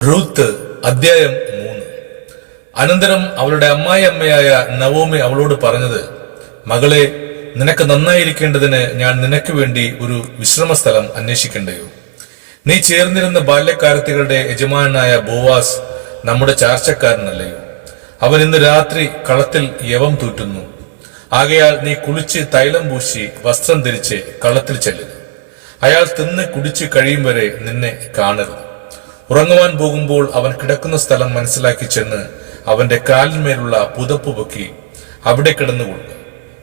Ruth അധ്യായം 3. അനന്തരം അവളുടെ അമ്മായിയമ്മയായ നവോമി അവളോട് പറഞ്ഞത്, മകളെ, നിനക്ക് നന്നായിരിക്കേണ്ടതിന് ഞാൻ നിനക്ക് വേണ്ടി ഒരു വിശ്രമസ്ഥലം അന്വേഷിക്കണ്ടയോ? നീ ചേർന്നിരുന്ന ബാല്യക്കാരത്തികളുടെ യജമാനായ ബോവാസ് നമ്മുടെ ചാർച്ചക്കാരനല്ലയോ? അവൻ ഇന്ന് രാത്രി കളത്തിൽ യവം തൂറ്റുന്നു. ആകയാൽ നീ കുളിച്ച് തൈലം പൂശി വസ്ത്രം ധരിച്ച് കളത്തിൽ ചെല്ലുക. അയാൾ തിന്ന് കുടിച്ച് കഴിയും വരെ നിന്നെ കാണരുത്. ഉറങ്ങുവാൻ പോകുമ്പോൾ അവൻ കിടക്കുന്ന സ്ഥലം മനസ്സിലാക്കി ചെന്ന് അവന്റെ കാലിന്മേലുള്ള പുതപ്പ് പൊക്കി അവിടെ കിടന്നുകൊള്ളുക.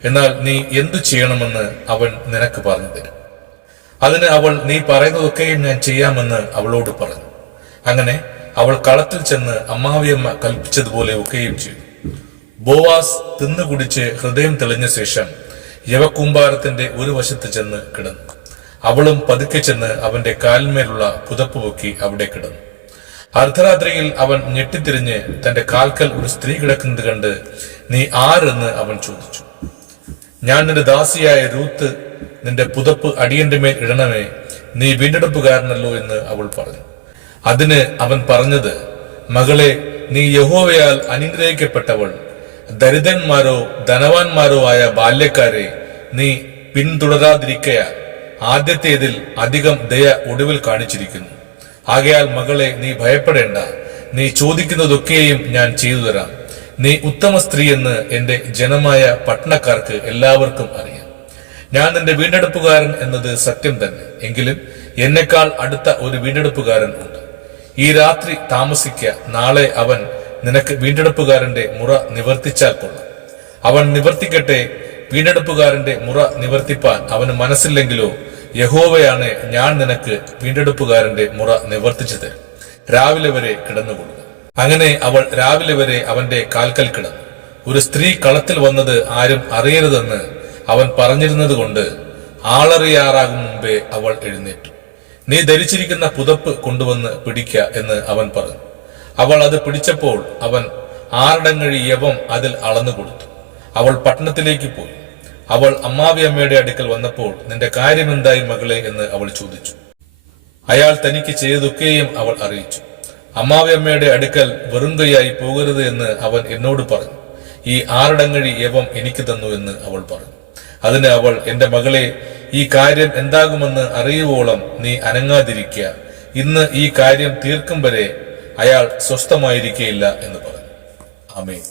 എന്നാൽ നീ എന്തു ചെയ്യണമെന്ന് അവൻ നിനക്ക് പറഞ്ഞു തരും. അതിന് അവൾ, നീ പറയുന്നതൊക്കെയും ഞാൻ ചെയ്യാമെന്ന് അവളോട് പറഞ്ഞു. അങ്ങനെ അവൾ കളത്തിൽ ചെന്ന് അമ്മാവിയമ്മ കൽപ്പിച്ചതുപോലെ ഒക്കെയും ചെയ്തു. ബോവാസ് തിന്നുകുടിച്ച് ഹൃദയം തെളിഞ്ഞ ശേഷം യവക്കൂമ്പാരത്തിന്റെ ഒരു വശത്ത് ചെന്ന് കിടന്നു. അവളും പതുക്കെ ചെന്ന് അവന്റെ കാലിന്മേലുള്ള പുതപ്പ് പൊക്കി അവിടെ കിടന്നു. അർദ്ധരാത്രിയിൽ അവൻ ഞെട്ടിത്തിരിഞ്ഞ് തന്റെ കാൽക്കൽ ഒരു സ്ത്രീ കിടക്കുന്നത് കണ്ട്, നീ ആരെന്ന് അവൻ ചോദിച്ചു. ഞാൻ നിന്റെ ദാസിയായ രൂത്ത്, നിന്റെ പുതപ്പ് അടിയന്റെ മേൽ ഇടണമേ, നീ വീണ്ടെടുപ്പുകാരനല്ലോ എന്ന് അവൾ പറഞ്ഞു. അതിന് അവൻ പറഞ്ഞത്, മകളെ, നീ യഹോവയാൽ അനുഗ്രഹിക്കപ്പെട്ടവൾ. ദരിദ്രന്മാരോ ധനവാന്മാരോ ആയ ബാല്യക്കാരെ നീ പിന്തുടരാതിരിക്കയാൽ ആദ്യത്തേതിൽ അധികം ദയ ഒടുവിൽ കാണിച്ചിരിക്കുന്നു. ആകയാൽ മകളെ, നീ ഭയപ്പെടേണ്ട. നീ ചോദിക്കുന്നതൊക്കെയും ഞാൻ ചെയ്തു തരാം. നീ ഉത്തമ സ്ത്രീ എന്ന് എന്റെ ജനമായ പട്ടണക്കാർക്ക് എല്ലാവർക്കും അറിയാം. ഞാൻ നിന്റെ വീണ്ടെടുപ്പുകാരൻ എന്നത് സത്യം തന്നെ. എങ്കിലും എന്നെക്കാൾ അടുത്ത ഒരു വീണ്ടെടുപ്പുകാരൻ ഉണ്ട്. ഈ രാത്രി താമസിക്ക. നാളെ അവൻ നിനക്ക് വീണ്ടെടുപ്പുകാരന്റെ മുറ നിവർത്തിച്ചാൽ കൊള്ളാം. അവൻ നിവർത്തിക്കട്ടെ. വീണ്ടെടുപ്പുകാരന്റെ മുറ നിവർത്തിപ്പാൻ അവന് മനസ്സില്ലെങ്കിലോ, യഹോവയാണ് ഞാൻ നിനക്ക് വീണ്ടെടുപ്പുകാരന്റെ മുറ നിവർത്തിച്ചു തരും. രാവിലെ വരെ കിടന്നുകൊള്ളുക. അങ്ങനെ അവൾ രാവിലെ വരെ അവന്റെ കാൽക്കൽ കിടന്നു. ഒരു സ്ത്രീ കളത്തിൽ വന്നത് ആരും അറിയരുതെന്ന് അവൻ പറഞ്ഞിരുന്നത് കൊണ്ട് ആളറിയാറാകും മുമ്പേ അവൾ എഴുന്നേറ്റു. നീ ധരിച്ചിരിക്കുന്ന പുതപ്പ് കൊണ്ടുവന്ന് പിടിക്ക എന്ന് അവൻ പറഞ്ഞു. അവൾ അത് പിടിച്ചപ്പോൾ അവൻ 6 അടങ്ങഴി യവം അതിൽ അളന്നു കൊടുത്തു. അവൾ പട്ടണത്തിലേക്ക് പോയി. അവൾ അമ്മാവിയമ്മയുടെ അടുക്കൽ വന്നപ്പോൾ, നിന്റെ കാര്യം എന്തായി മകളെ എന്ന് അവൾ ചോദിച്ചു. അയാൾ തനിക്ക് ചെയ്തതൊക്കെയും അവൾ അറിയിച്ചു. അമ്മാവിയമ്മയുടെ അടുക്കൽ വെറുങ്കയായി പോകരുത് എന്ന് അവൻ എന്നോട് പറഞ്ഞു. ഈ 6 അടങ്ങഴി യവം എനിക്ക് തന്നു എന്ന് അവൾ പറഞ്ഞു. അതിന് അവൾ, എന്റെ മകളെ, ഈ കാര്യം എന്താകുമെന്ന് അറിയുവോളം നീ അനങ്ങാതിരിക്കുക. ഇന്ന് ഈ കാര്യം തീർക്കും വരെ അയാൾ സ്വസ്ഥമായിരിക്കയില്ല എന്ന് പറഞ്ഞു. ആമേൻ.